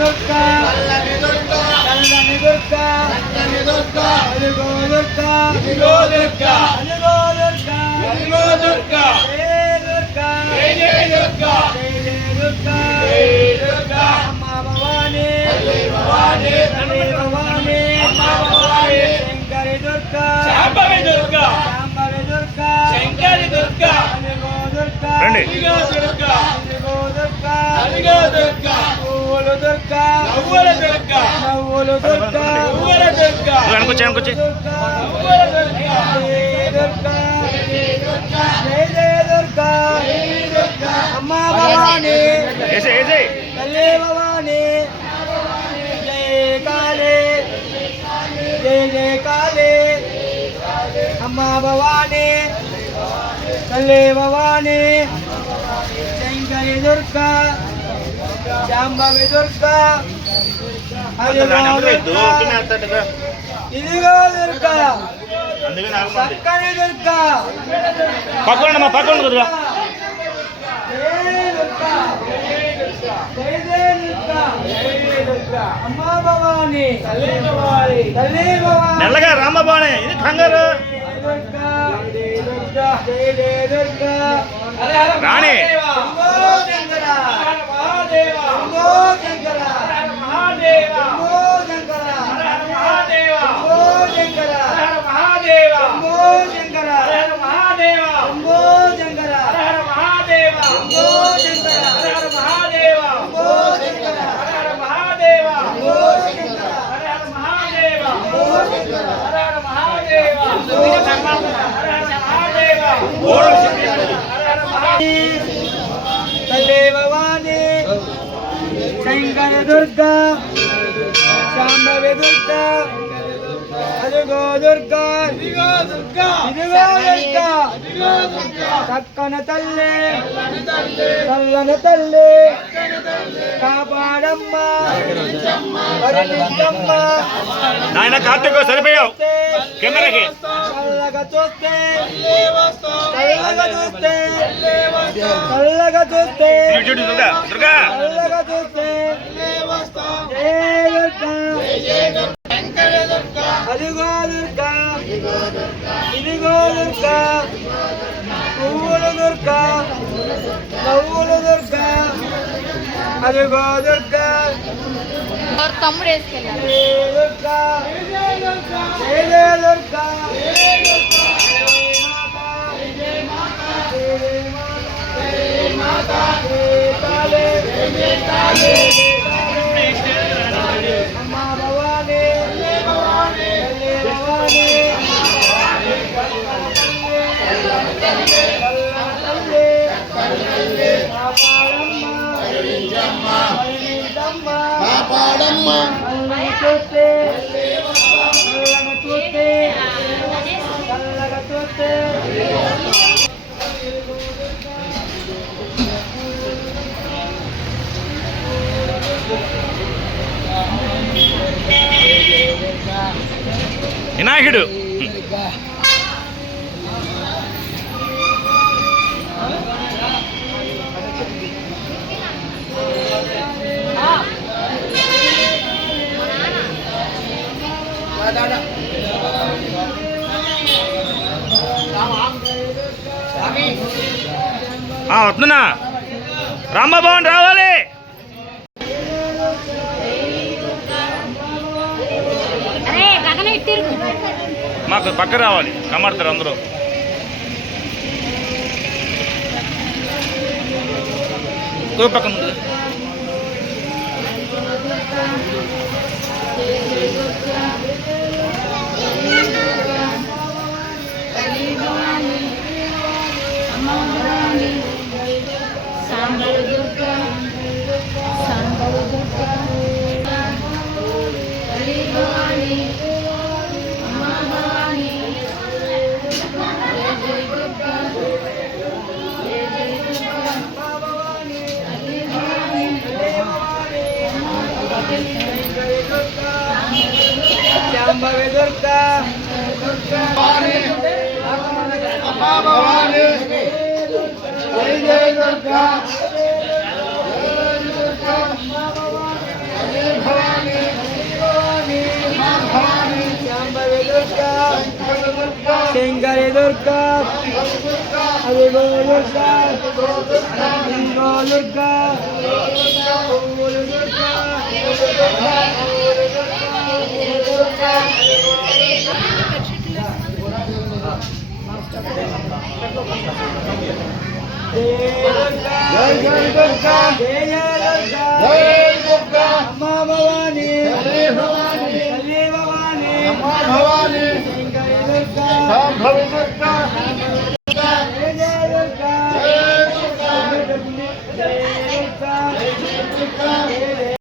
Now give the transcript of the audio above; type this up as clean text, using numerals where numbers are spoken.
దుర్గా చల్లని దుర్గా చల్లని దుర్గా చల్లని దుర్గా అదిగో దుర్గా ఇదిగో దుర్గా అదిగో దుర్గా అదిగో దుర్గా జయ దుర్గా జయ దుర్గా జయ దుర్గా జయ దుర్గా అమ్మ భవాని భవాని తల్లి భవాని అమ్మ భవాని శంకరి దుర్గా శాంభవి దుర్గా శాంభవి దుర్గా శంకరి దుర్గా అదిగో దుర్గా ఇదిగో దుర్గా ఇదిగో దుర్గా అదిగో దుర్గా నవ్వుల దుర్గా నవ్వుల దుర్గా నవ్వుల దుర్గా నవ్వుల దుర్గా అనుకోవచ్చు నవ్వుల దుర్గా జయ దుర్గా జయ దుర్గా జయ జయ దుర్గా జయ దుర్గా అమ్మ భవాని తల్లి భవాని జయ కాళీ జయ జయ కాళీ అమ్మ భవాని తల్లి భవాని శంకరి దుర్గా శాంభవి దుర్గా ఇదిగో దుర్గా చక్కని దుర్గా పక్కన అమ్మా భవాని తల్లి భవాని తల్లి భవాని మెల్లగా రామభవాని ఇది కంగారు రాణి తల్లి భవాని శంకర దుర్గా శాంభవి దుర్గా అదిగో దుర్గా ఇదిగో దుర్గా ఇదిగో దుర్గా చక్కన తల్లి చల్లని తల్లి కాపాడమ్మ పరిమితమ్మ నాయన కార్తీక్ సరిపోయావు కెమెరాకి చల్లగా చూస్తే చల్లగా చూస్తే చల్లగా చూస్తే దుర్గా చల్లగా చూస్తే అదిగో దుర్గా ఇదిగో దుర్గా పువ్వులు దుర్గా నవ్వులు దుర్గా అదిగో దుర్గా తమ్ముడు వేసుకెళ్ళారు దుర్గా జయ దుర్గా అమ్మా భవాని తల్లి భవాని కాపాడమ్మ చూస్తే చూస్తే చూస్తే వినాయకుడు వస్తున్నా రామభవన్ రావాలి మాకు పక్క రావాలి కమ్మడతారు అందరూ పక్కన ఉంది శాంభవి దుర్గా అమ్మా భవాని జయ జయ దుర్గా శంకరి దుర్గా అదిగో దుర్గా ఇంకో దుర్గా ఓలు దుర్గా జయ జయ దుర్గా జయ జయ దుర్గా